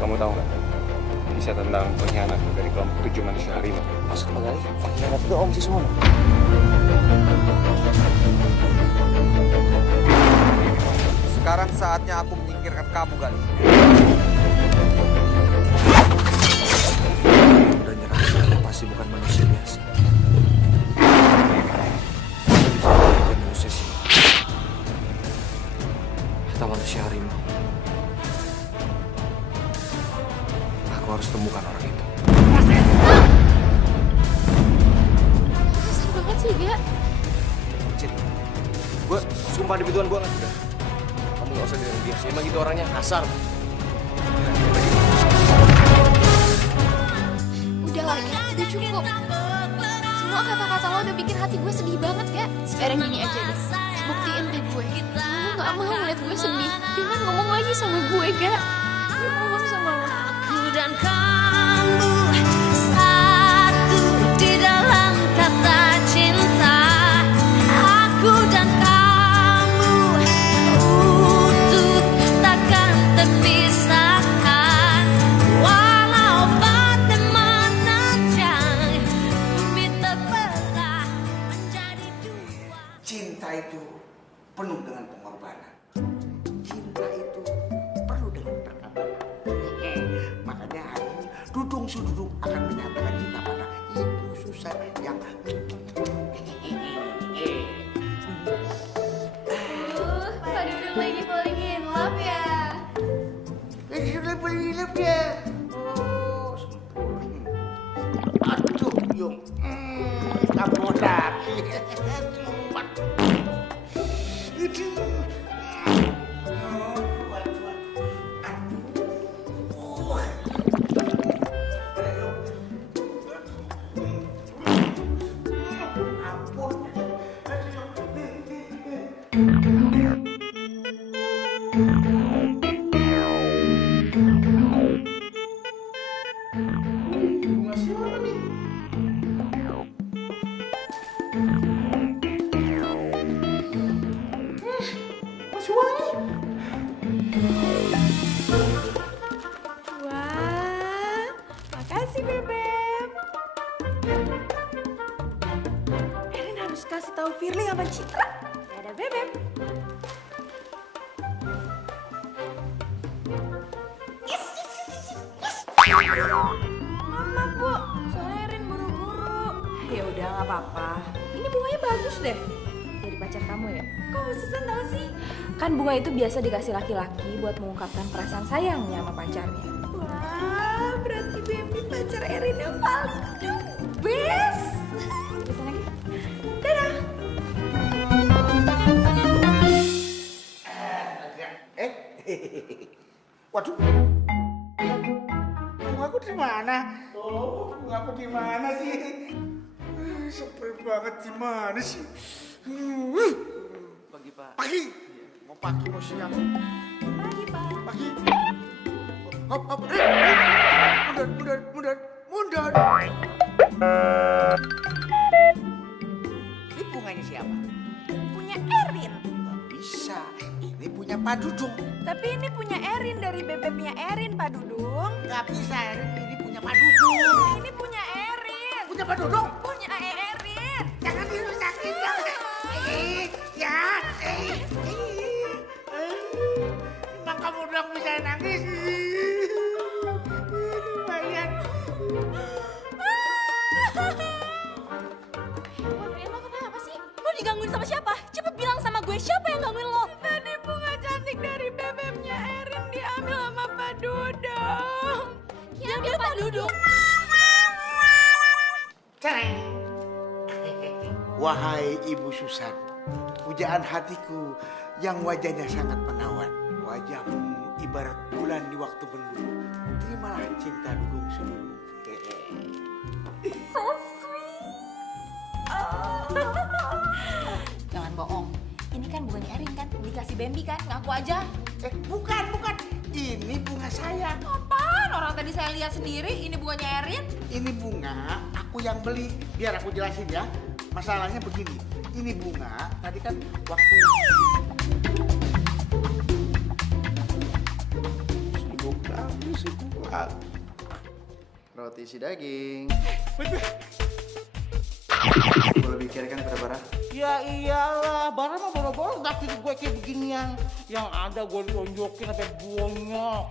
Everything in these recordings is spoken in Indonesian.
Kamu tahu nggak? Bisa tentang pengkhianat dari kelompok 7 manusia harimau. Maksud Pak Gali, pengkhianat itu Om Siswono. Sekarang saatnya aku menyingkirkan kamu, Gali. Udah nyerah saya pasti bukan manusia biasa. Dia manusia sih. Atau manusia harimau. Aku harus temukan orang itu. Kasar banget sih, Ga. Cid, gue sumpah di bituan gue nggak suka. Kamu nggak usah dengerin dia. Emang gitu orangnya kasar. Udah lah, Ga. Udah cukup. Semua kata-kata lo udah bikin hati gue sedih banget, Ga. Sekarang gini aja deh. Buktiin ke gue. Lo gak mau ngeliat gue sedih. Jangan ngomong lagi sama gue, Ga. Gue mohon sama lo. Aku dan kamu satu di dalam kata cinta. Aku dan kamu utuh takkan terpisahkan. Walau bagaimana jang bumi terbelah menjadi dua. Cinta itu penuh dengan pengorbanan. Cinta itu perlu dengan perkabaran. Makanya hari ini Dudung Sududung akan menyatakan cinta pada Ibu Susan yang Pak Dudung lagi falling in love ya. sudah berhilap dia. Oh, sempurna. Aduh, Yung. Kamu lagi. Cepat. Aduh. Wah, makasih Bebep. Erin harus kasih tahu Firly sama Citra. Ada Bebep. Maaf Bu, soalnya Erin buru-buru. Ya udah nggak apa-apa. Ini bunganya bagus deh. Jadi pacar kamu ya? Kok Susan tahu sih? Kan bunga itu biasa dikasih laki-laki buat mengungkapkan perasaan sayangnya sama pacarnya. Wah, berarti Baby pacar Erin yang paling the best. Kesana lagi. Dadah. Waduh. Bungaku di mana? Oh, bungaku di mana sih? Sepi banget di mana sih? Pagi Pak. Pagi. Mau pagi mau siang. Pagi, Pak. Pagi. Hop hop. Mundur. Ini bunganya siapa? Punya Erin. Nggak bisa. Ini punya Pak Dudung. Tapi ini punya Erin dari bebeknya Erin, Pak Dudung. Nggak bisa. Ini punya Pak Dudung. Ini punya Erin. Punya Pak Dudung. Punya Erin. Jangan dirusakin dong. Ya. Emang kamu udah bisa nangis? Lumayan. Waduh, lo kenapa sih? Lo digangguin sama siapa? Cepet bilang sama gue, siapa yang gangguin lo? Tadi bunga cantik dari bebeknya Erin diambil sama Pak Dudung. Diambil Pak Dudung. Cereng. Wahai Ibu Susan, pujaan hatiku yang wajahnya sangat menawan. Wajahmu ibarat bulan di waktu mendung. Terimalah cinta Dudung Sududung. So sweet. Jangan bohong. Ini kan bunganya Erin kan? Dikasih Bambi kan? Ngaku aja. Bukan. Ini bunga saya. Apaan? Orang tadi saya lihat sendiri. Ini bunganya Erin. Ini bunga aku yang beli. Biar aku jelasin ya. Masalahnya begini. Ini bunga tadi kan waktu sibuk kami. si kuat. Roti isi daging. Boleh pikirkan kepada Bara? Ya iyalah, barang mah boro-boro naktir gue kayak beginian. Yang ada gue tonjokin sampai bonyok.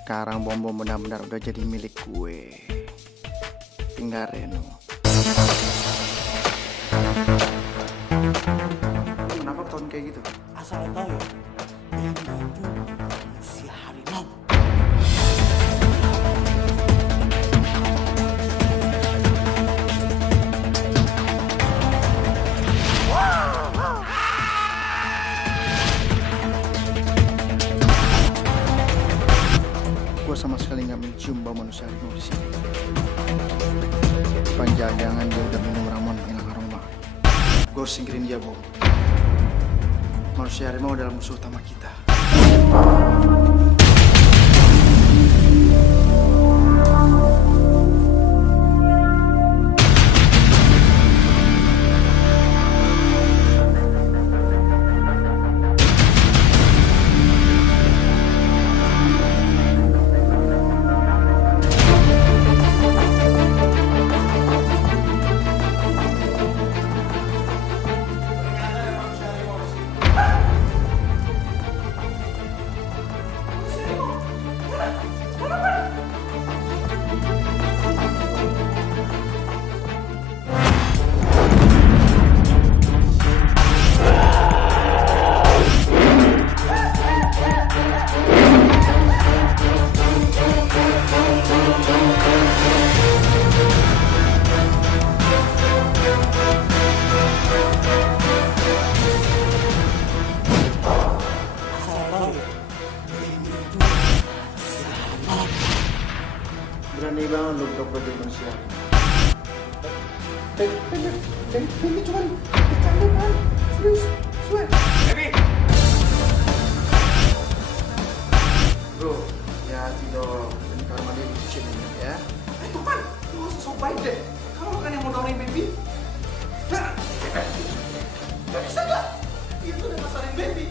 Sekarang bom-bom benar-benar udah jadi milik gue. Tinggal Reno. Kenapa tahun kayak gitu? Asal lo tau ya, Bambi itu manusia harimau. Gue sama sekali nggak mencium bau manusia harimau di sini. Panjangan dia udah minum ramuan penghilang aroma. Gue harus singkirin dia, Bom. Manusia harimau adalah musuh utama kita. Berani banget lu untuk jadi manusia. Baby cuman bercanda kan? Serius, swear. Baby! Bro, ya dong. Ini kamar mandi dicicin ini ya. Topan, lu gak usah sok baik deh. Kamu kan yang mau downloadin Baby. Nah, gak bisa gak? Itu udah masalahnya Baby.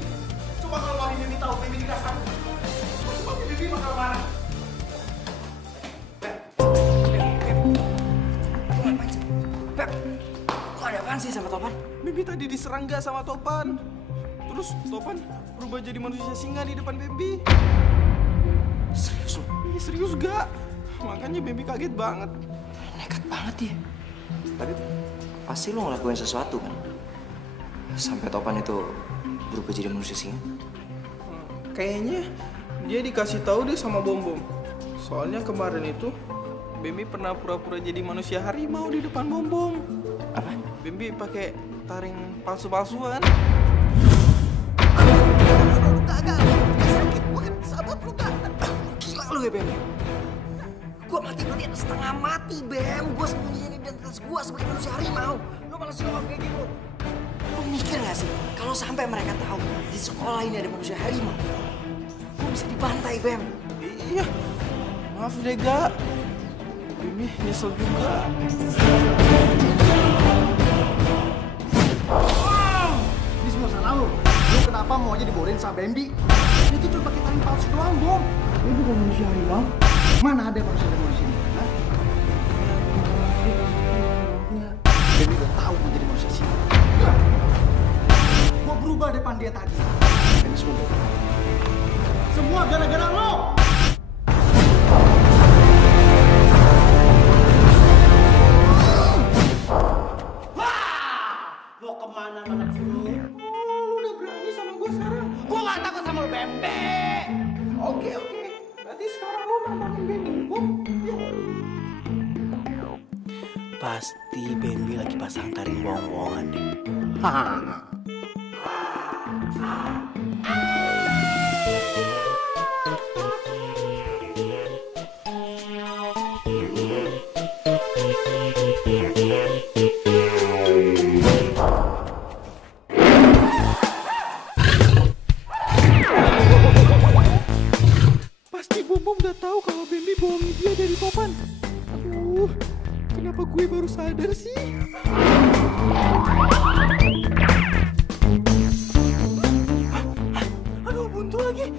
Coba kalau mami Baby tahu Baby dikasar. Pasti Baby bakal marah. Ada apaan sih sama Topan? Baby tadi diserang gak sama Topan? Terus Topan berubah jadi manusia singa di depan Baby. Serius lu? Iya serius gak? Makanya Baby kaget banget. Nekat banget dia. Tapi pasti lu ngelakuin sesuatu kan? Sampai Topan itu berubah jadi manusia singa. Kayaknya dia dikasih tahu deh sama Bom-Bom. Soalnya kemarin itu Baby pernah pura-pura jadi manusia harimau di depan Bom-Bom. Apa? Baby pakai taring palsu-palsuan. Gila lu ya, Bem. Gua mati-matian setengah mati, Bem. Gua sembunyiin identitas gua sebagai manusia harimau. Lu malah silap kayak gitu. Lu mikir gak sih, kalau sampai mereka tahu di sekolah ini ada manusia harimau, gua bisa dibantai, Bem. Iya, maaf deh gak. Baby nyesel juga. Ini semua salah lu. Lu kenapa mau aja dibolehin sama Bambi? Dia tuh cuma pakai taring palsu doang, Bom. Dia bukan manusia harimau. Mana ada manusia harimau di sini? Hah? Bambi udah tahu mau jadi manusia sini. Gua berubah depan dia tadi. Ini semua gara-gara lo. Mau kemana anak lu? Lu udah berani sama gue sekarang? Gue gak takut sama lu, Bambi. Oke. Berarti sekarang lo namakin Baby. Pasti Bambi lagi pasang taring bohong-bohongan deh. Pasti Bom-Bom udah tahu kalau Baby bohongin dia dari Topan. Aduh, kenapa gue baru sadar sih? Aduh, buntu lagi.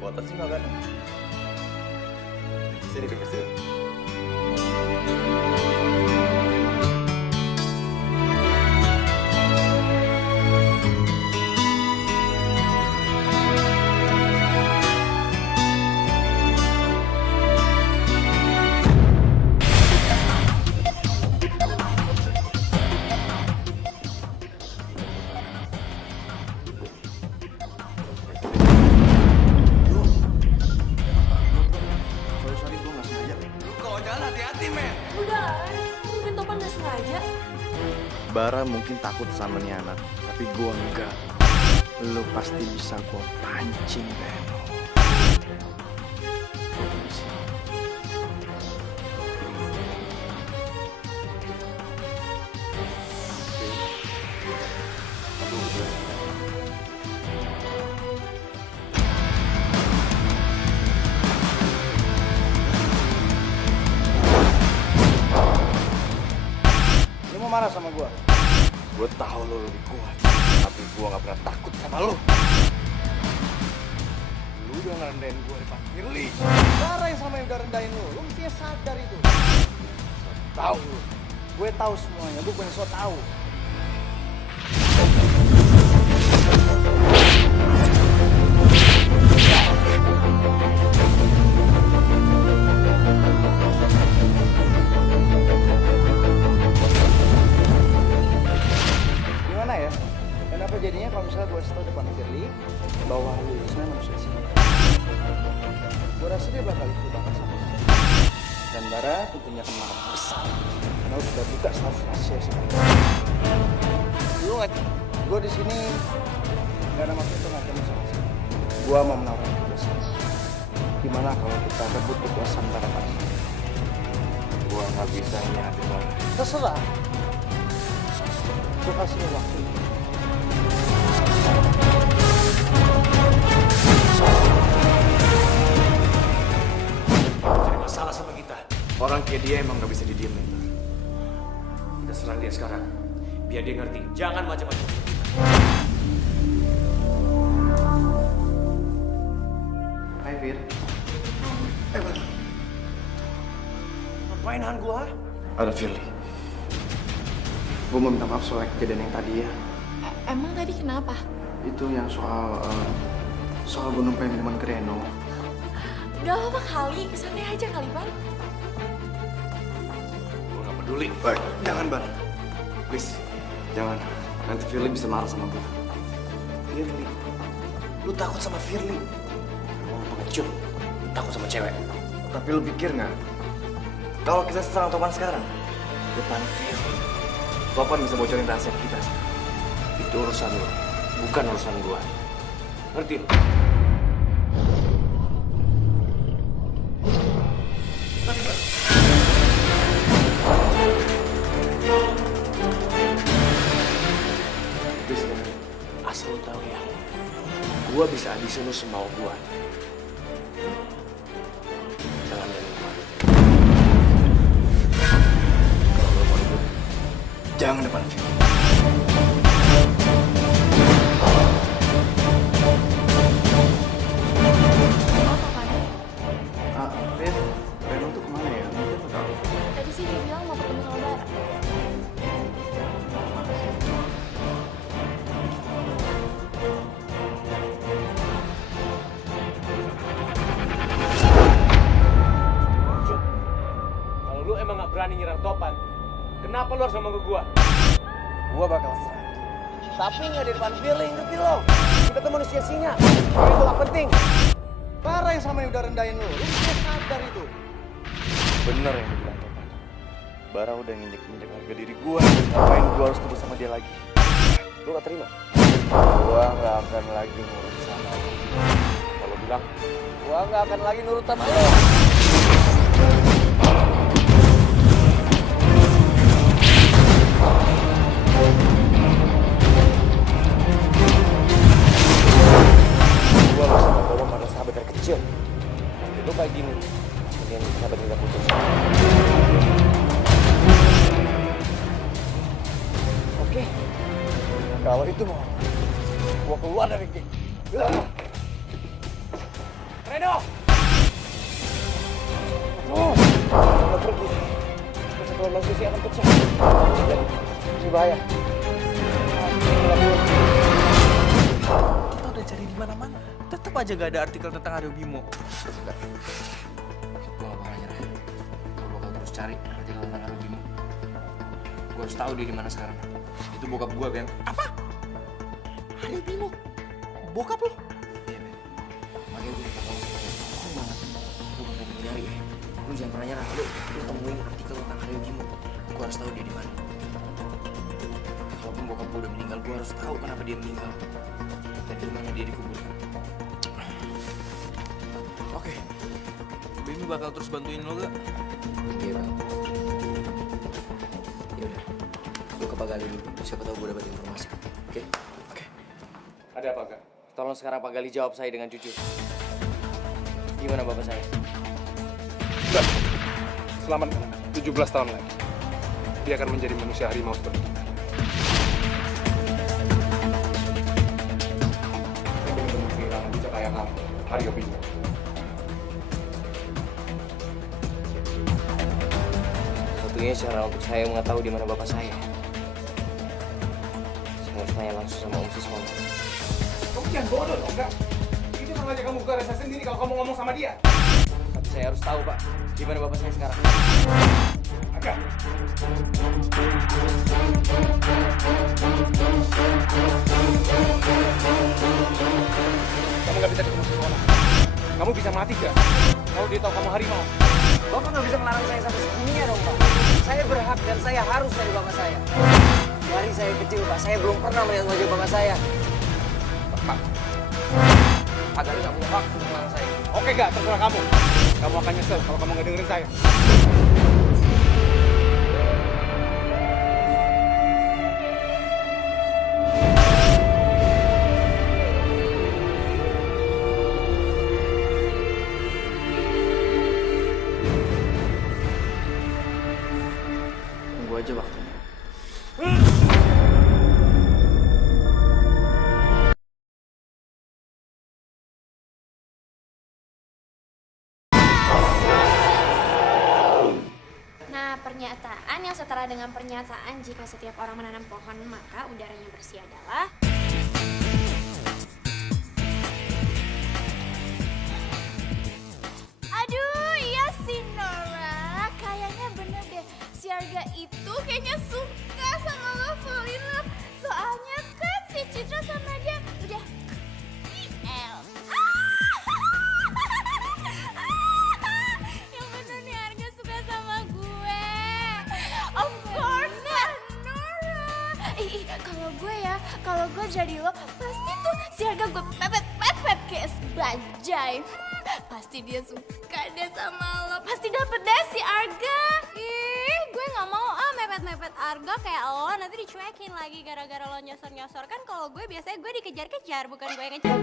belepotan sih makan. Sini ke sini. Bara mungkin takut sama nih anak, tapi gua enggak. Lu pasti bisa gua pancing, Reno. Lu mau marah sama gua? Gue tahu lo lebih kuat, tapi gue gak pernah takut sama lo. Lu udah ngerendahin gue di depan Firly. Bara yang sama yang udah rendahin lu mestinya sadar itu. Tahu lu. Gue tahu semuanya, lu bukan so tahu. Gimana ya? Kenapa jadinya kalau misalnya gue setau depan Firly bahwa lu sebenarnya manusia sini? Gue rasa dia bakal ikut banget sama lu. Dan Bara tentunya akan marah besar karena lu sudah buka status rahasia sama lu. Lu nggak? Gue di sini nggak ada maksud untuk ngajarin sama sini. Gue mau menawarkan kerjasama. Gimana kalau kita rebut kekuasaan Bara lagi? Gue gak bisa nyiapin Bara. Terserah. Gue kasih lu waktu. Cari masalah sama kita. Orang kayak dia emang gak bisa didiemin. Kita serang dia sekarang. Biar dia ngerti. Jangan macam-macam. Hai Fir. Bang. Ngapain nahan gua? Ada Firly. Gue mau minta maaf soal kejadian yang tadi ya. Emang tadi kenapa? Itu yang soal gue numpain minuman ke Reno. Gak apa-apa kali, santai aja kali, Bang. Gua gak peduli. Baik, jangan Bar. Please, jangan. Nanti Firly bisa marah sama gue. Firly. Lu takut sama Firly? Lu pengecut. Takut sama cewek. Tapi lu pikir nggak? Kalau kita serang Topan sekarang, depan Firly, Topan bisa bocorin rahasia kita. Itu urusan lu. Bukan urusan gua. Ngerti lu? Please, Asal lu tahu ya. Gua bisa habisin lu semau gua. Jangan dari gua. kalau lu mau ribut, jangan depan Firly. Fir, Reno tuh kemana ya? Mungkin lu tahu. Tadi sih dia bilang mau ketemu sama Bara. Kalau lu emang gak berani nyerang Topan, kenapa lu harus ngomong ke gua? Gua bakal serang. Tapi nggak di depan Firly, ngerti lo? Kita tuh manusia singa. Itu gak penting. Bara yang sama yang udah rendahin lu mestinya sadar itu. Bener yang dibilang Topan. Bara udah nginjek-injek harga diri gua. Ngapain gua harus tunggu sama dia lagi? Lu gak terima? Gua gak akan lagi nurut sama lu. Kalau bilang, Gua nggak akan lagi nurut sama lo. Gua gak sama Topan pada sahabat dari kecil. Nanti lu kayak gini. Mendingan sahabat kita putus. Oke. Kalau itu mau, gua keluar dari geng. Reno! Oh, udah pergi. Persatuan manusia akan pecah. Ini bahaya. Kita udah cari di mana-mana, tetap aja gak ada artikel tentang Aryo Bimo. Gue gak bakal nyerah. Gue bakal terus cari artikel tentang Aryo Bimo. Gue harus tahu dia di mana sekarang. Itu bokap gue, Ben. Apa? Aryo Bimo? Bokap lo? Iya, Ben. Makanya gue minta tolong sama lo. Aku banget. Gue bakal nyari ya. Lu jangan pernah nyerah. Lu temuin artikel tentang Aryo Bimo. Gue harus tahu dia di mana. Kalaupun bokap gue udah meninggal, gue harus tahu kenapa dia meninggal. Dan di mana dia dikuburkan. Oke. Bimi bakal terus bantuin lo gak? Iya, Bang. Yaudah. Lu ke Pak Gali dulu. Siapa tahu gue dapat informasi. Oke? Oke. Ada apa, Kak? Tolong sekarang Pak Gali jawab saya dengan jujur. Gimana bapak saya? Udah. Selamatkan 17 tahun lagi. Dia akan menjadi manusia harimau seperti kita. Saya benar-benar kehilangan jejak ayah kamu, Aryo Bimo. Satunya cara untuk saya mengetahui di mana bapak saya. Saya harus tanya langsung sama Om Siswan. Kamu jangan bodoh dong, Kak. Itu sama aja kamu buka rasa sendiri kalau kamu ngomong sama dia. Tapi saya harus tahu, Pak, di mana bapak saya sekarang. Agak. Kamu nggak bisa ketemu sekolah. Kamu bisa mati gak? Kalau dia tahu kamu harimau. Bapak nggak bisa melarang saya sampai segininya dong, Pak. Saya berhak dan saya harus dari bapak saya. Dari saya kecil, Pak, saya belum pernah melihat wajah bapak saya. Pak, Agar nggak punya hak untuk melarang saya. oke gak? Terserah kamu. Kamu akan nyesel kalau kamu nggak dengerin saya. Tunggu aja waktunya. Nah, pernyataan yang setara dengan pernyataan jika setiap orang menanam pohon maka udaranya bersih adalah Aduh, iya sih Nora. Kayaknya bener deh. Si Arga itu kayaknya suka sama lo, fall in love. Soalnya kan si Citra sama dia udah IL. Yang bener nih Arga suka sama gue. Of course lah, Nora. Kalau gue jadi lo, pasti tuh si Arga gue pepet kayak sebajai. Pasti dia suka deh sama lo. Pasti dapet deh si Arga. Ih, gue gak mau mepet-mepet Arga kayak lo. Nanti dicuekin lagi gara-gara lo nyosor-nyosor. Kan kalau gue biasanya gue dikejar-kejar, bukan gue yang ngejar.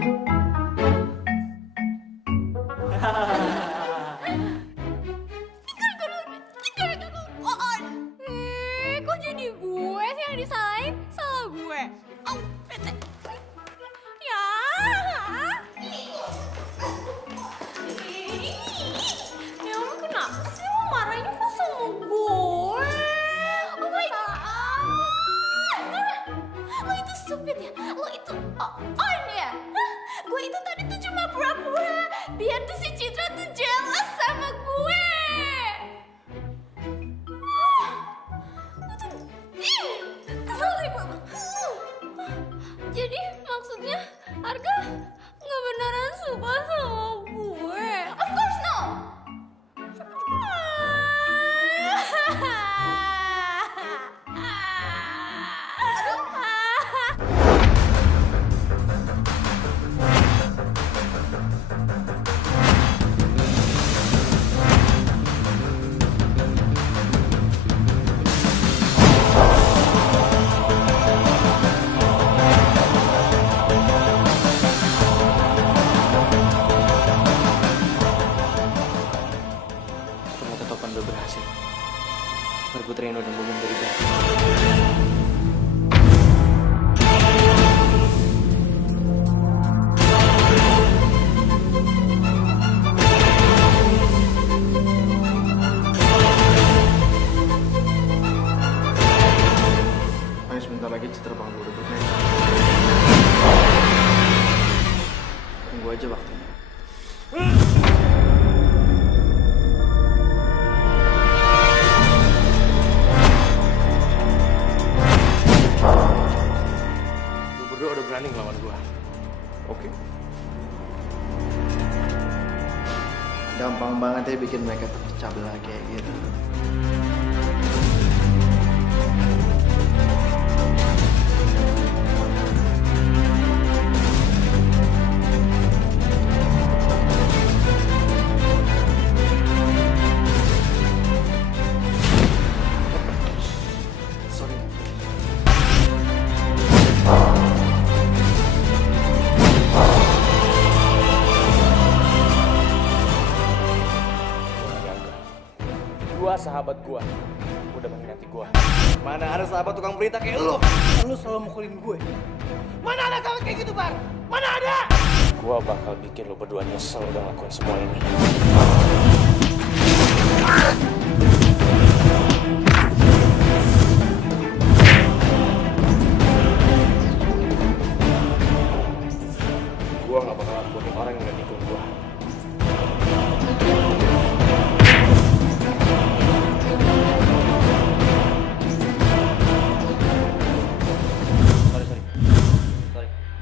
Kok jadi gue sih yang disalahin? Salah gue. Au, bete. Ya. Ya lo kenapa sih lo marahnya kok sama gue? Oh my god. Lo itu stupid ya? Lo itu on ya? Hah? Gue itu tadi tuh cuma pura-pura biar tuh si Citra tuh jealous sama gue. Kesel deh gue. Jadi maksudnya Arga nggak beneran suka sama gue? Of course no. Ternyata Topan udah berhasil merebut Reno dan Bumung dari Bang. gampang banget ya bikin mereka terpecah belah kayak gitu. Sahabat gua udah mengkhianati gua. Mana ada sahabat tukang berita kayak lu? Lu selalu mukulin gue. Mana ada sahabat kayak gitu, Bar? Mana ada? Gua bakal bikin lu berdua nyesel udah ngelakuin semua ini. Gua gak bakal ngelakuin orang yang udah nikung gua.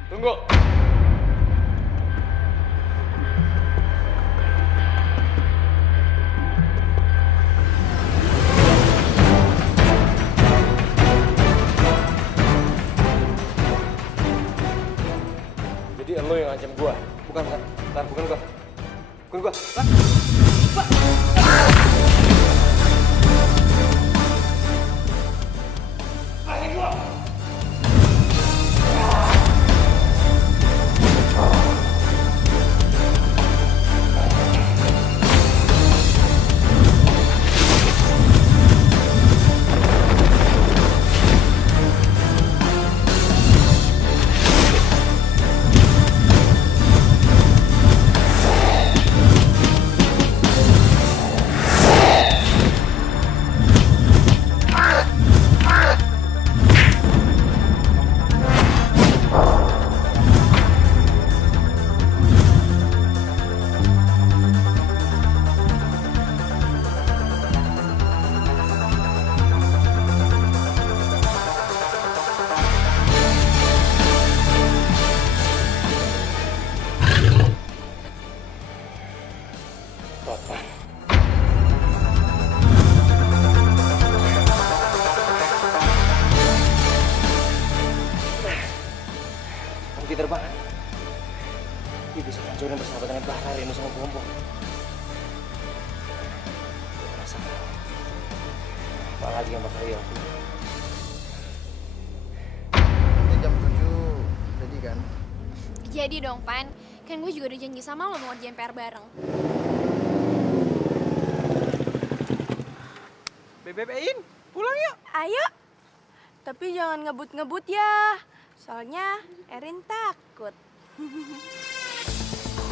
Tunggu. Jadi lo yang ngancam gua? Bukan. Bukan gua. Bukan gua. Terbang. Dia bisa hancurin persahabatan Bahar ini sama Bombong. Masalah. Apa lagi yang bakal dia lakuin? Jam 7 jadi kan? Jadi dong, Pan. Kan gue juga udah janji sama lo mau ngerjain PR bareng. Bebek Ein, pulang yuk. Ayo. Tapi jangan ngebut-ngebut ya. Soalnya Erin takut.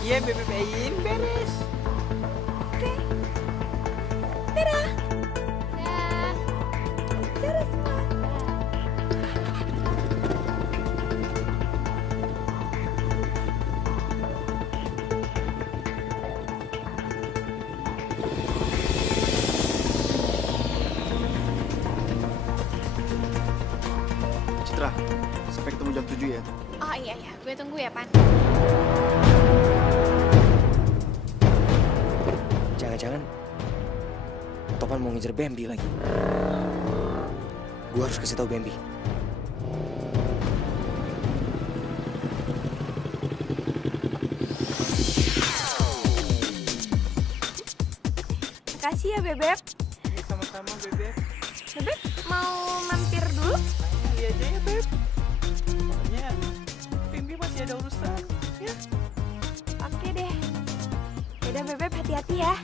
Iya, Bebek Ein, beres. Oke. Dadah. Dadah semua. Citra, sampai ketemu jam 7 ya. Oh iya, gue tunggu ya, Pan. Jangan-jangan Topan mau ngejar Bambi lagi. Gue harus kasih tahu Bambi. Makasih ya, Bebek. Sama-sama, Bebek. Bebek mau mampir dulu? Iya aja ya, Beb. Soalnya Bambi masih ada urusan, ya. Oke deh. Yaudah, Bebek hati-hati ya.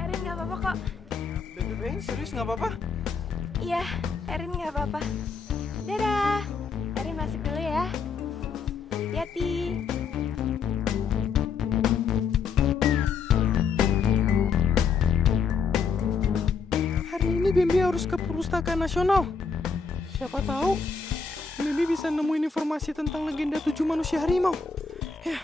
Erin nggak apa-apa kok. Bebek, serius nggak apa-apa? Iya, Erin nggak apa-apa. Dadah. Erin masuk dulu ya. Hati-hati. Hari ini Bambi harus ke Perpustakaan Nasional. Siapa tahu Bambi bisa nemuin informasi tentang legenda 7 manusia harimau. Ya.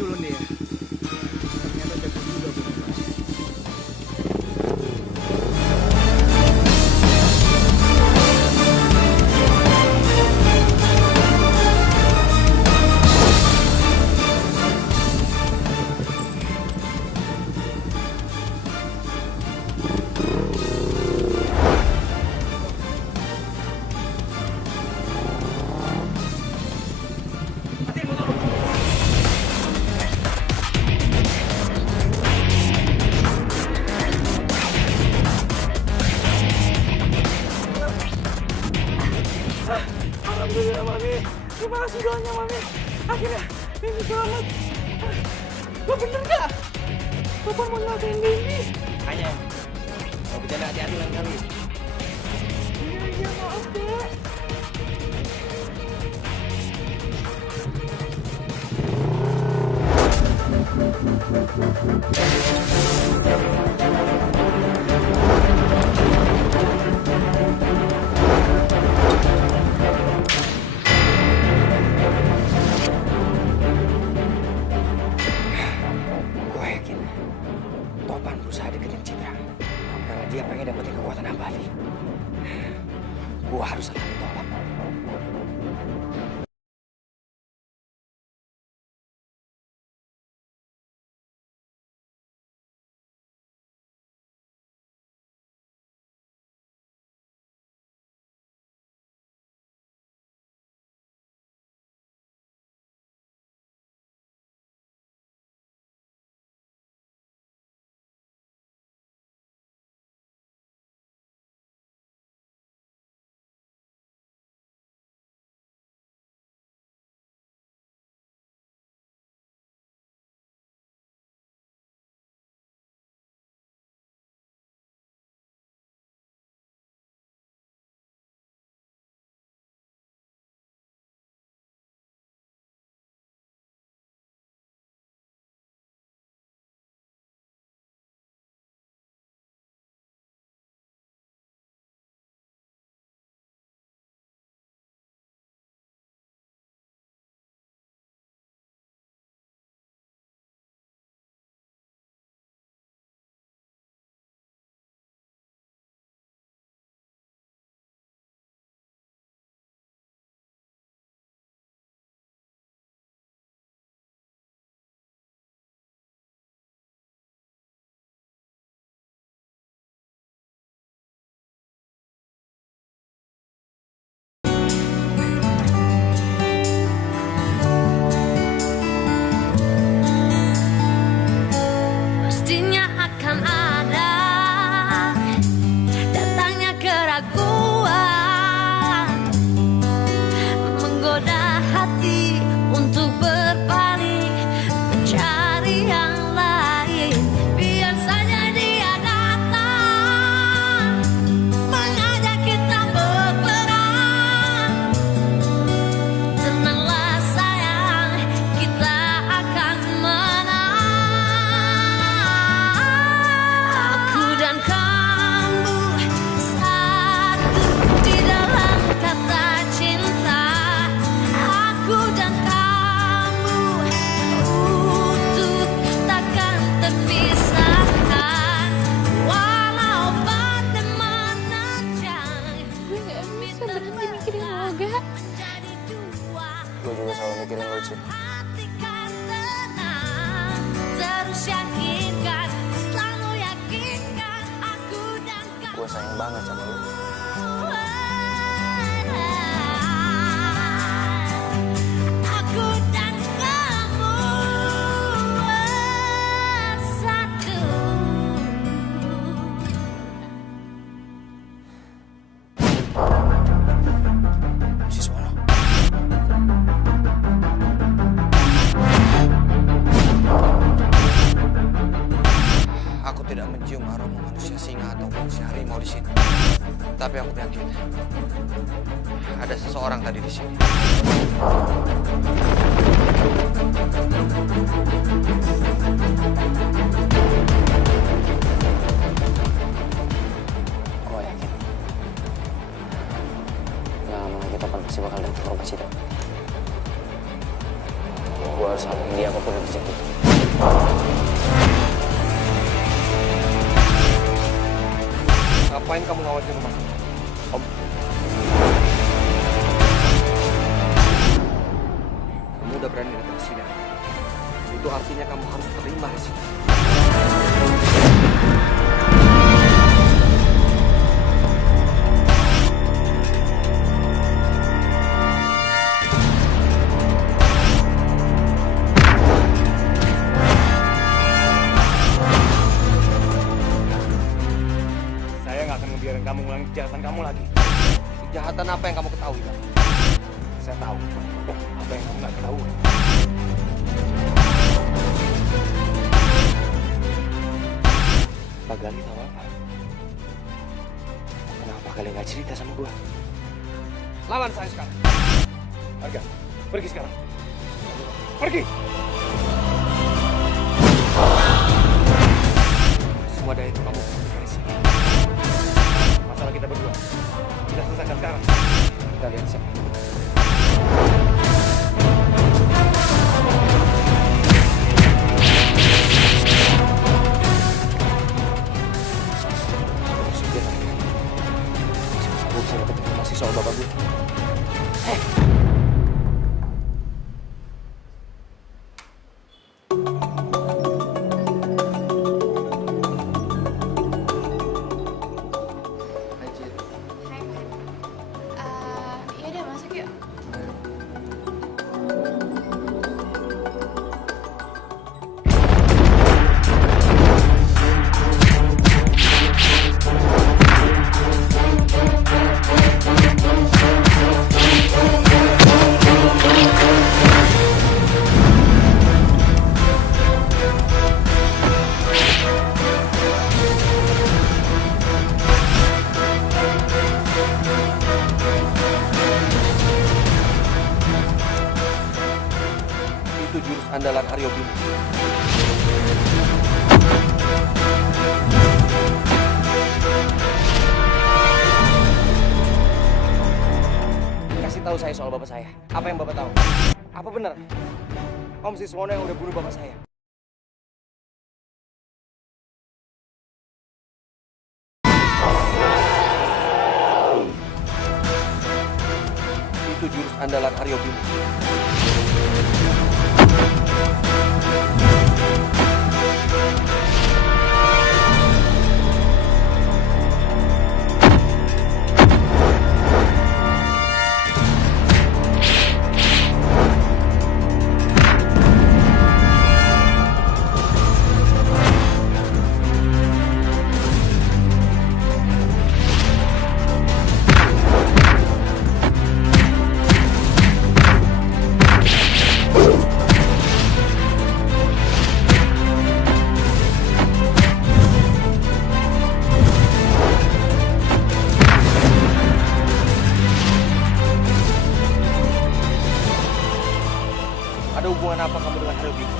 culun dia. Ternyata jago juga beneran. Alhamdulillah Mami, terima kasih doanya Mami. Akhirnya Mimi selamat. Lo bener gak? Bapak mau nyelakain Mimi. Hanya, kalau bercanda hati-hati lain kali. Iya maaf Dek. Gue yakin Topan berusaha deketin Citra karena dia pengen dapetin kekuatan Abadi. Gue harus alamin Topan. Pastinya akan ada datangnya keraguan menggoda hati untuk berpaling mencari yang lain. Biar saja dia datang mengajak kita berperang. Tenanglah sayang, kita akan menang. Aku dan kamu satu di dalam kata cinta. Aku dan kamu utuh takkan terpisahkan. Walau badai menerjang, Gue gak bisa berhenti mikirin lo, Gak. Gue juga selalu mikirin lo, Cid. hatikan tenang. Terus yakinkan, selalu yakinkan aku dan kamu. Gue sayang banget sama lo. Aku dan kamu satu. Siswono. Aku tidak mencium aroma manusia singa atau manusia harimau di sini. Tapi aku yakin ada seseorang tadi di sini. Gue yakin. Gak lama lagi Topan pasti bakal datang ke rumah Citra. gue harus lakuin dia apapun yang terjadi. Ngapain kamu ngawal di rumah? Om, Kamu udah berani datang ke sini. Itu artinya kamu harus terima resiko. Saya nggak akan ngebiarin kamu ngulangi kejahatan kamu lagi. Kejahatan apa yang kamu ketahui, Bang? Saya tahu apa yang kamu nggak ketahui. Pak Gali tahu apa? Kenapa kalian nggak cerita sama gue? Lawan saya sekarang. Arga, pergi sekarang. Pergi! Semua dari itu kamu dari sini. Masalah kita berdua. Kita selesaikan sekarang. Kita lihat siapa. Gue bisa dapat informasi soal bapak gue. Ya udah masuk yuk. Itu jurus andalan Aryo Bima. Kasih tahu saya soal bapak saya. Apa yang bapak tahu? Apa benar Om Siswono yang udah bunuh bapak saya? Itu jurus andalan Aryo Bima. Ada hubungan apa kamu dengan Aryo Bima?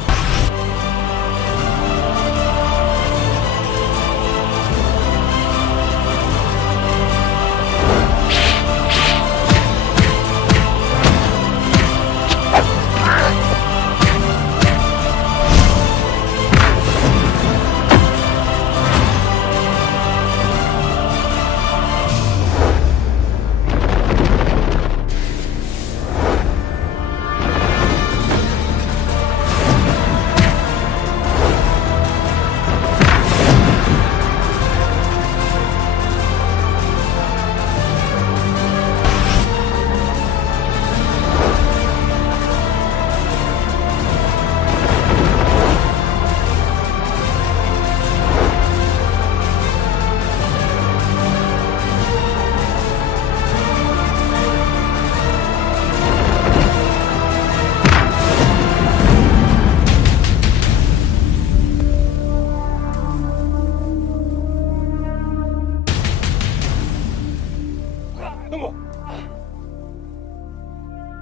Tunggu.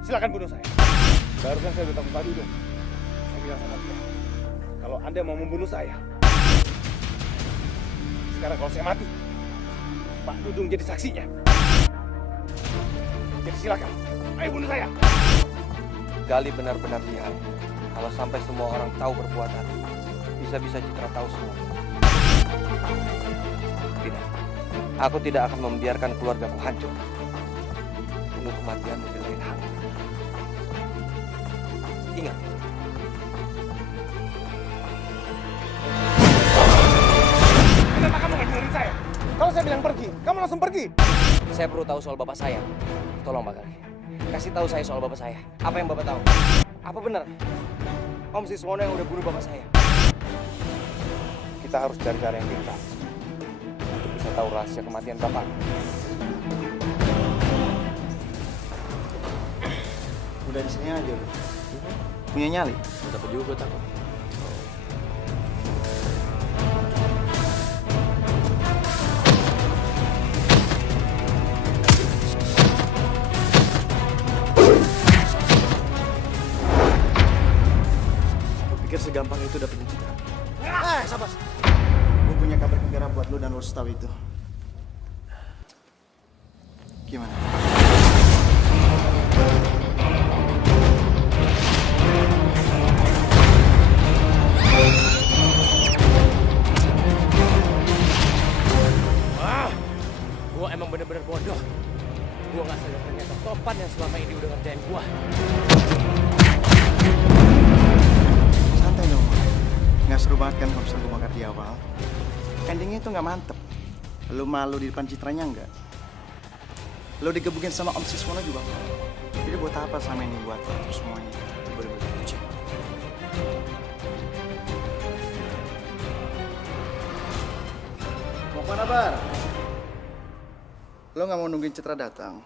Silakan bunuh saya. Barusan saya bertemu Pak Dudung. Saya bilang sama dia, kalau Anda mau membunuh saya, sekarang kalau saya mati, Pak Dudung jadi saksinya. Jadi silakan, ayo bunuh saya. Gali benar-benar lihat Kalau sampai semua orang tahu perbuatan, bisa-bisa Citra tahu semua. Tidak, aku tidak akan membiarkan keluargaku hancur. Bunuh kematian di lain hal. Ingat. Kenapa kamu nggak dengerin saya? Kalau saya bilang pergi, kamu langsung pergi. Saya perlu tahu soal bapak saya. Tolong Pak Gali, kasih tahu saya soal bapak saya. Apa yang bapak tahu? Apa benar Om Siswono yang udah bunuh bapak saya? Kita harus cari cara yang pintas untuk bisa tahu rahasia kematian bapak. Udah di sini aja lu. Punya nyali? Udah juga gue takut. Pikir segampang itu dapetin Citra. Sabar. Gue punya kabar gembira buat lu dan lu harus tahu itu. Gimana? Wah, gua emang bener-bener bodoh. Gua nggak sadar ternyata Topan yang selama ini udah ngerjain gua. Santai dong, Mak. Nggak seru banget kan kalau misalnya gue bakar di awal. Endingnya itu nggak mantep. Lu malu di depan citranya nggak? Lu digebukin sama Om Siswono juga. Jadi buat apa sama ini buat atur semuanya? Itu bener-bener lucu. Mau kemana, Bar? Lo nggak mau nungguin Citra datang?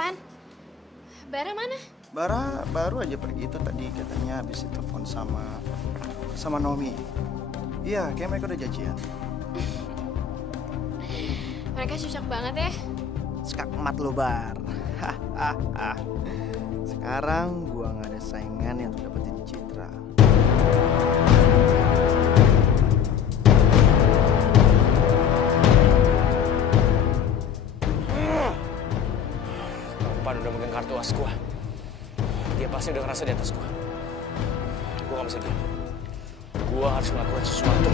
Pan, Bara mana? Bara baru aja pergi itu tadi katanya habis telepon sama Nomi. Iya, kayak mereka udah janjian. Mereka cocok banget ya. Skakmat lo, Bar. Sekarang gua nggak ada saingan yang dapetin Citra. Topan udah megang kartu as gua. Dia pasti udah ngerasa di atas gua. Gua nggak bisa diam. Gua harus melakukan sesuatu.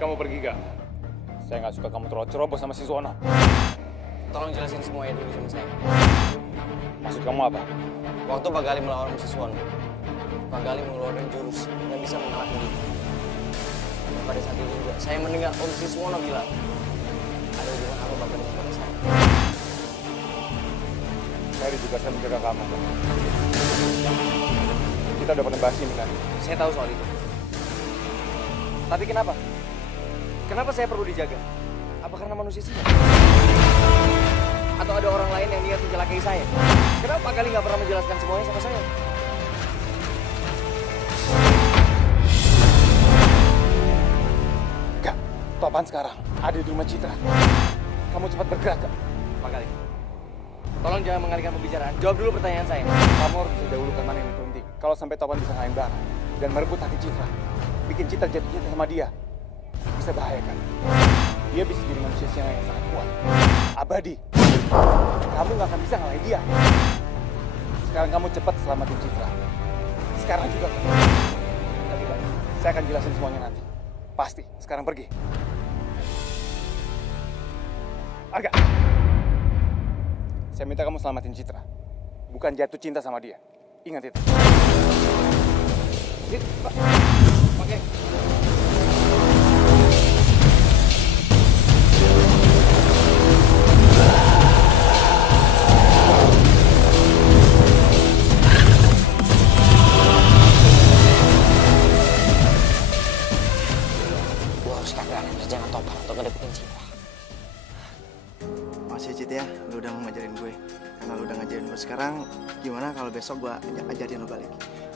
Kamu pergi gak? Saya nggak suka kamu terobos sama Siswono. Tolong jelasin semuanya dulu sama saya. Maksud kamu apa? Waktu Pak Gali melawan Siswono, Pak Gali mengeluarkan jurus yang bisa mengalahkan dia. Dan pada saat itu juga, saya mendengar Om Siswono bilang, ada hubungan apa Bapak dengan Bapak saya? Saya juga saya menjaga kamu. Kita udah pernah bahas ini kan? Saya tahu soal itu. Tapi kenapa? Kenapa saya perlu dijaga? Apa karena manusia sih? Atau ada orang lain yang niat mencelakai saya? Kenapa Pak Gali nggak pernah menjelaskan semuanya sama saya? Gak, Topan sekarang ada di rumah Citra. Kamu cepat bergerak, Kak. Pak Gali, tolong jangan mengalihkan pembicaraan. Jawab dulu pertanyaan saya. Kamu harus bisa dahulukan mana yang penting. Kalau sampai Topan bisa ngalahin Bara dan merebut hati Citra, bikin Citra jatuh cinta sama dia, bisa bahaya kan? Dia bisa jadi manusia siang yang sangat kuat, abadi. Kamu nggak akan bisa ngalahin dia. Sekarang kamu cepat selamatin Citra. Sekarang juga. Tapi kan, saya akan jelasin semuanya nanti. Pasti. Sekarang pergi. Arga, saya minta kamu selamatin Citra, bukan jatuh cinta sama dia. Ingat itu. Oke. Gua harus kagak jangan Topan untuk ngedeketin Citra. Makasih Cit ya, lu udah mau ngajarin gue. Karena lu udah ngajarin gue sekarang, gimana kalau besok gue ajarin lu balik?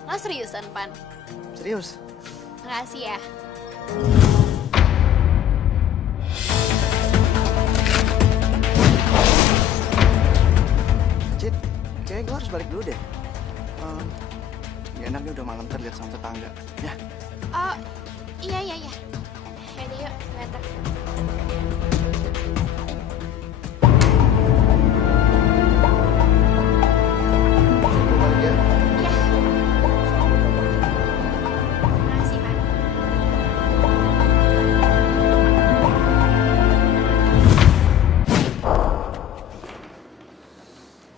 Lo seriusan, Pan? Serius? Makasih ya. balik dulu deh. Ya enaknya udah malam terlihat sama tetangga. Ya. Oh, iya. Yaudah yuk, sebentar. Makasih, Pak.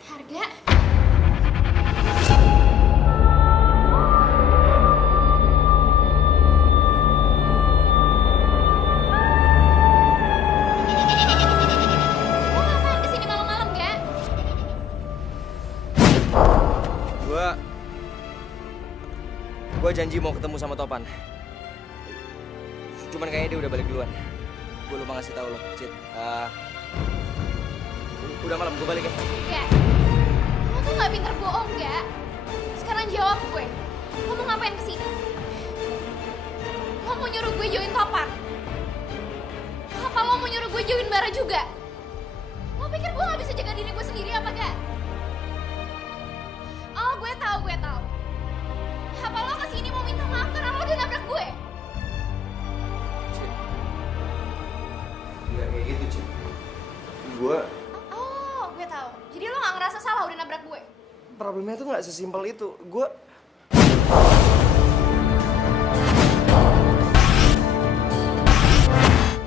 Harga? Lo ngapain kesini malam-malam, gak? Gua janji mau ketemu sama Topan. Cuman kayaknya dia udah balik duluan. Gue lupa ngasih tahu lo, Cid. Udah malam, gue balik ya. Gak. Lo tuh gak pinter bohong, gak? Sekarang jawab gue. Lo mau ngapain kesini? Lo mau nyuruh gue join Topan? Apa lo mau nyuruh gue join Bara juga? Lo pikir gue gak bisa jaga diri gue sendiri apa gak? Oh, gue tahu. Apa lo kesini mau minta maaf karena lo udah nabrak gue? Ya kayak gitu, Cid. Gue Oh, gue tahu. Jadi lo gak ngerasa salah udah nabrak gue? Problemnya tuh nggak sesimpel itu. Gue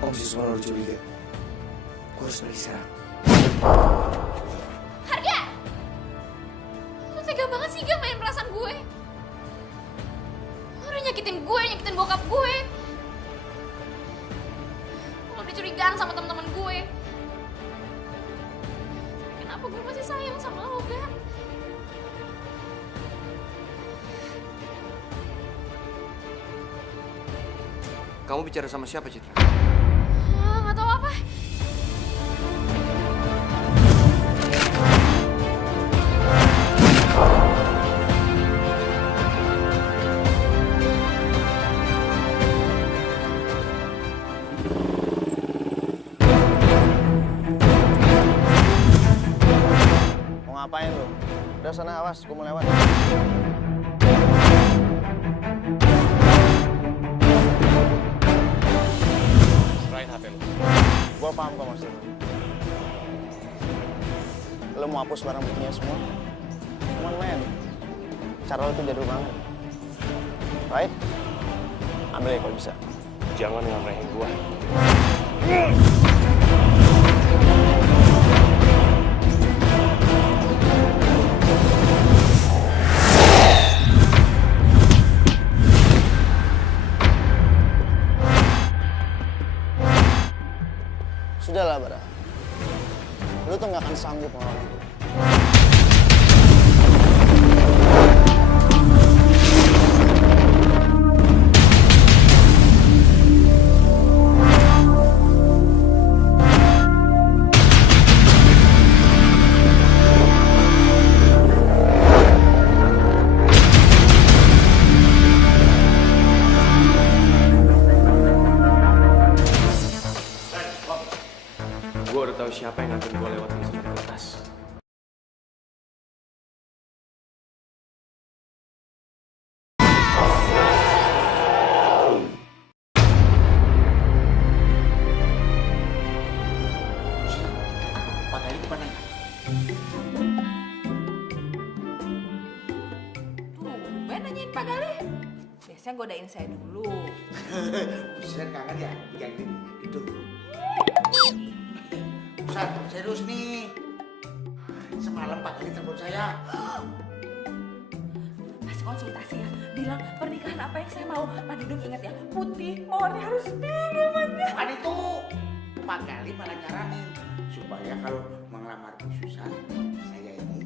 Om Siswono udah curiga. Gue harus balik sekarang. Harga! Lo tega banget sih gak main perasaan gue? Lo udah nyakitin gue, nyakitin bokap gue. Lo udah curigaan sama teman-teman gue. Kenapa gue masih sayang sama lo, Gak? Kamu bicara sama siapa, Citra? Gak tau apa. Mau ngapain lu? Udah sana awas, gue mau lewat. Serahin HP lu. Gue paham kok maksud lu. Lu mau hapus barang buktinya semua? Cuman men, cara lu tuh jadul banget. Right? Ambil ya kalau bisa. Jangan ngerehin gue. Sudahlah, Bara. Lu tuh gak akan sanggup ngelawan gue. Gue udah tahu siapa yang nganter gue lewat tulisan di kertas. Pak Gali kemana ya? Tumben nanyain Pak Gali. Biasanya godain saya dulu. Buset, kangen ya? Yang itu. Ustaz, serius nih. Semalam Pak Gali telepon saya. Pas konsultasi ya, bilang pernikahan apa yang saya mau. Pak Dudung ingat ya, putih, mawarnya harus pink ya Mas ya. Bukan itu. Pak Gali malah nyaranin supaya kalau mengelamar Bu Susan, saya ini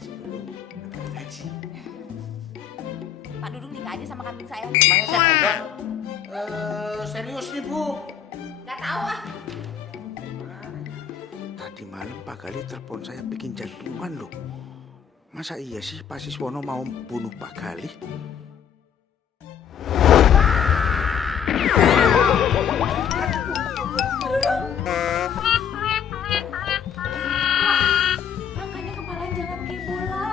sebelum berangkat haji. Pak Dudung nikah aja sama kambing saya. Emangnya saya enggak? Serius nih Bu. Gak tahu ah. Tadi malam Pak Gali telepon saya bikin jantungan loh. Masa iya sih Pak Siswono mau bunuh Pak Gali? Makanya kepala jangan kayak bola.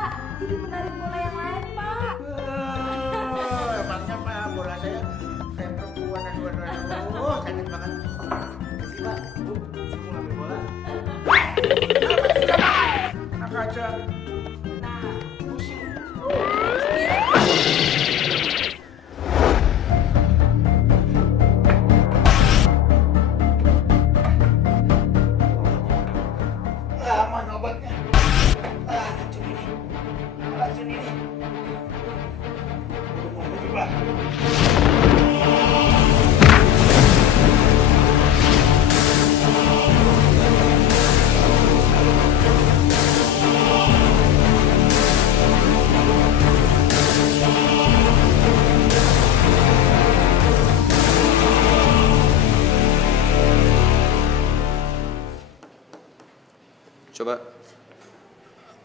Coba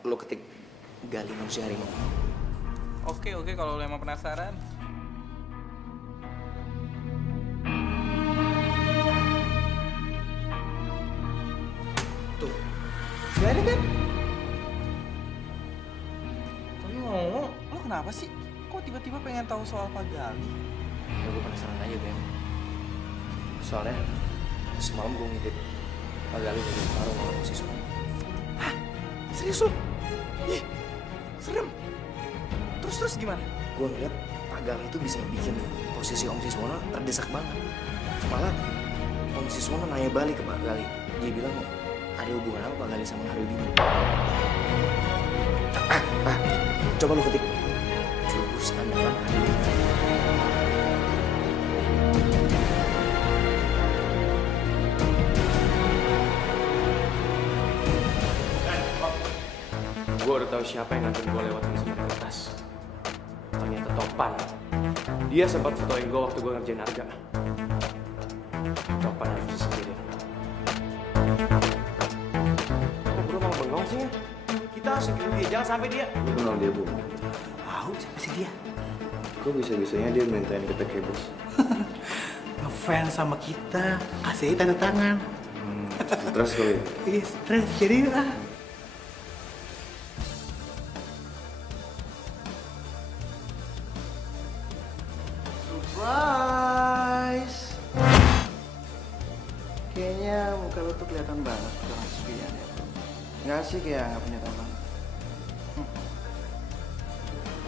lo ketik Gali manusia harimau. Oke, kalau lo emang penasaran. Tuh, gak ada kan? Tapi ngomong, lo kenapa sih? Kok tiba-tiba pengen tahu soal Pak Gali? Ya gue penasaran aja, Bem. Soalnya semalam gue ngintip Pak Gali jadi taruh sama Om Siswono. Hah? Serius lo? Ih, serem. Terus gimana? Gue ngeliat Pak Gali itu bisa bikin posisi Om Siswono terdesak banget. Malah Om Siswono nanya balik ke Pak Gali. Dia bilang ada hubungan apa Pak Gali sama Haryudin. Coba lu ketik jurus andalan Haryudin. Gue udah tahu siapa yang nganter gue lewat semua kertas. Ternyata Topan. Dia sempat fotoin gue waktu gue ngerjain harga. Topan harus disingkirin. Kok bro malah bengong sih ya? Kita harus singkirin dia, jangan sampai dia. Lu kenal dia, Bu? Tahu siapa sih dia? Kok bisa-bisanya dia mintain kita kayak bos? Ngefans sama kita, kasih tanda tangan. Stres kali ya? Iya, stres jadi lah. Surprise! Kayaknya muka lu tuh kelihatan banget sekarang sepian ya. Nggak asik ya, nggak punya teman.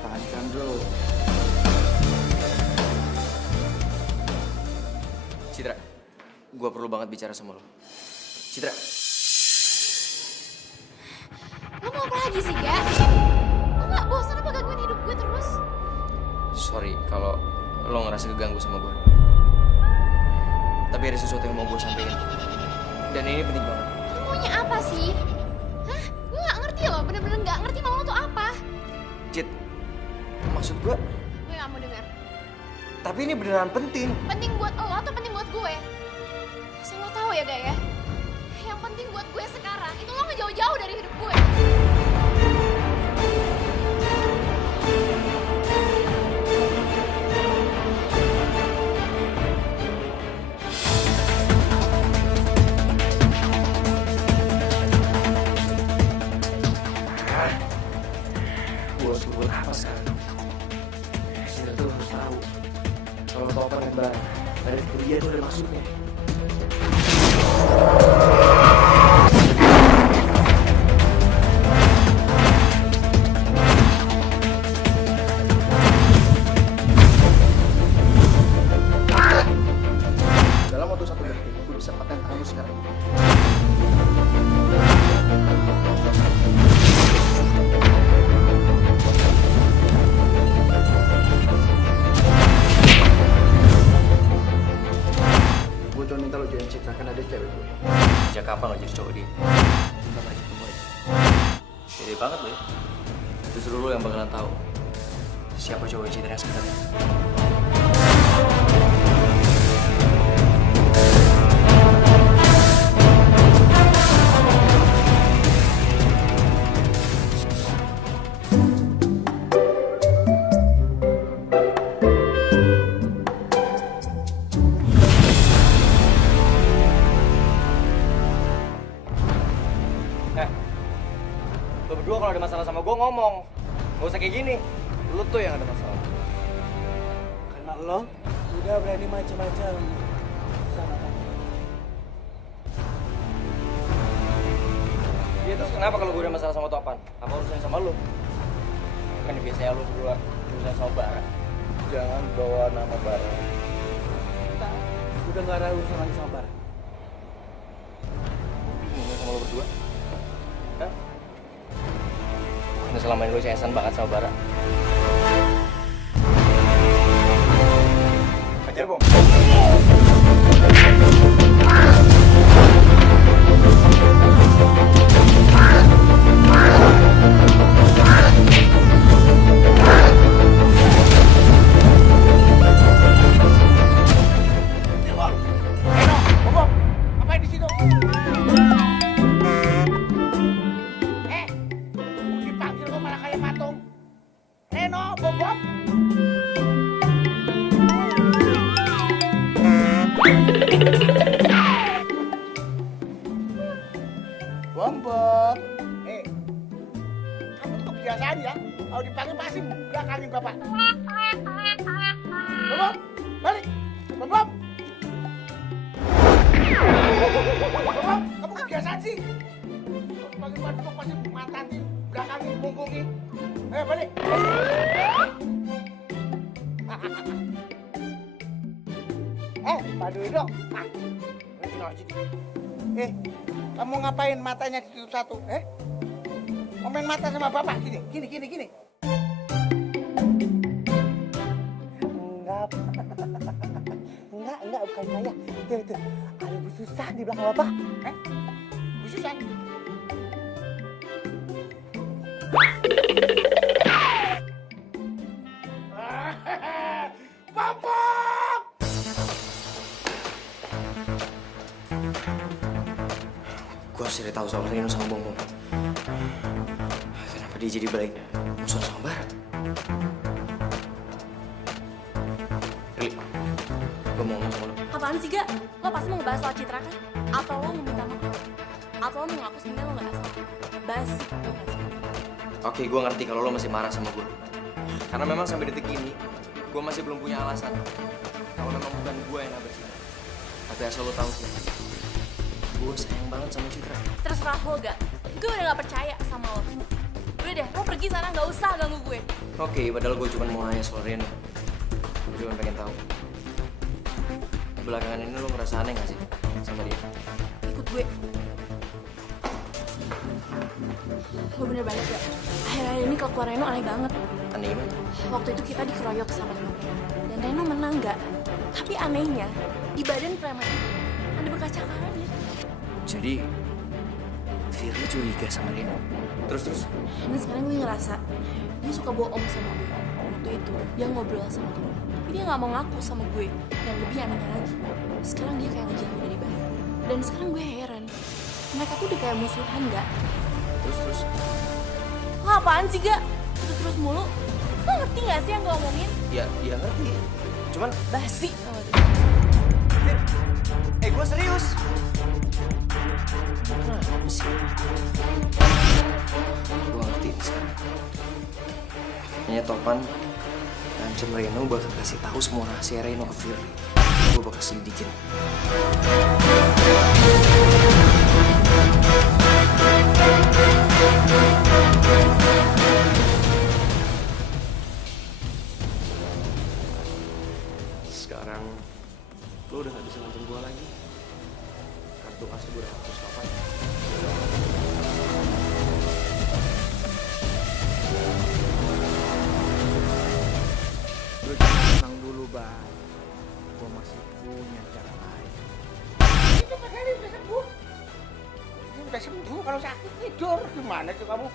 Tahankan dulu. Citra, gue perlu banget bicara sama lo. Citra. Lo mau apa lagi sih, Ga? Lo gak bosan apa gangguin hidup gue terus? Sorry kalau lo ngerasa keganggu sama gue. Tapi ada sesuatu yang mau gue sampaikan. Dan ini penting banget. Lo maunya apa sih? Hah? Gue gak ngerti loh, bener-bener gak ngerti mau lo tuh apa. Cit, maksud gue, Gue gak mau denger. tapi ini beneran penting. Penting buat lo atau penting buat gue? Asal lo tahu ya, Ga ya? Yang penting buat gue sekarang, itu lo ngejauh-jauh dari hidup gue. Gue harus berbuat apa sekarang? Citra tuh harus tahu kalau Topan yang barang dari dia tuh ada maksudnya. Dalam waktu 1 detik, gue bisa paten tangan lu sekarang. Gue cuma minta lo join Citra, kan ada cewek gue. Sejak kapan lo jadi cowok dia? Bentar lagi tunggu aja. Pede banget lo ya. Justru lo yang bakalan tahu siapa cowok Citra yang sebenarnya. Lo berdua kalau ada masalah sama gue ngomong. Gak usah kayak gini. Lo tuh yang ada masalah. Karena lo udah berani macam-macam sama kamu. Iya terus kenapa kalau gue ada masalah sama Topan? Apa urusannya sama lo? Kan biasanya lo berdua urusan sama Bara. Jangan bawa nama Bara. Kita udah gak ada urusan lagi sama Bara. Bingung sama lo berdua? Hah? Karena selama ini lo CS-an banget sama Bara. Hajar, Bom. Ngapain di situ? Bom. Kamu tuh kebiasaan ya. Kalau dipanggil pasti belakangin bapak. Bom, balik. Bom. Kamu kebiasaan sih. Kalau dipanggil bapak pasti matatin, belakangin, bungkungin. Ayo balik. Pak Dodo. Kamu ngapain matanya ditutup satu? Mau main mata sama bapak gini. Enggak, bukan saya. Itu. Ada Bu Susan di belakang bapak. Bu Susan? Bapak! Gue harus cari tahu soal Reno sama Bom. Kenapa dia jadi balik musuh sama Barat? Rili, gue mau ngomong sama lo. Apaan sih, Gak? Lo pasti mau ngebahas soal Citra kan? Atau lo mau minta maaf? Atau lo mau ngaku sebenarnya lo gak salah? Basi, lo gak salah. Oke, gue ngerti kalau lo masih marah sama gue. Karena memang sampai detik ini, gue masih belum punya alasan kalau memang bukan gue yang nabrak Citra. Tapi asal lo tahu sih, gue sayang banget sama Citra. Terserah lo, Gak? Gue udah gak percaya sama lo. Udah deh, lo pergi sana, gak usah ganggu gue. Oke, padahal gue cuma mau nanya soal Reno. Gue cuma pengen tahu. Belakangan ini lo ngerasa aneh gak sih sama dia? Ikut gue. Lo bener banget, Gak? Akhir-akhir ini kelakuan Reno aneh banget. Aneh gimana? Waktu itu kita dikeroyok sama Reno. Dan Reno menang, Gak? Tapi anehnya, di badan preman itu ada bekas cakarannya. Jadi, Firly curiga sama Reno. Terus? Dan sekarang gue ngerasa dia suka bohong sama gue. Waktu itu dia ngobrol sama gue, tapi dia nggak mau ngaku sama gue. Dan lebih anehnya lagi, sekarang dia kayak ngejauh dari Bayu. Dan sekarang gue heran, mereka tuh udah kayak musuhan, Gak? Terus? Lo apaan sih, Gak? Terus mulu. Lo ngerti gak sih yang gue omongin? Ya ngerti. Cuman basi tau gak? Gue serius. Kenapa sih? Gue ngerti sekarang. Kayaknya Topan ngancem Reno bakal kasih tahu semua rahasia Reno ke Firly. Gue bakal selidikin. Sekarang lo udah gak bisa ngancem gue lagi. Kartu as gue udah hapus kapan. Lu jangan tenang dulu, Bang. Gua masih punya cara lain. Itu padahal udah sembuh. Ini udah sembuh, kalau sakit tidur. Gimana tuh kamu?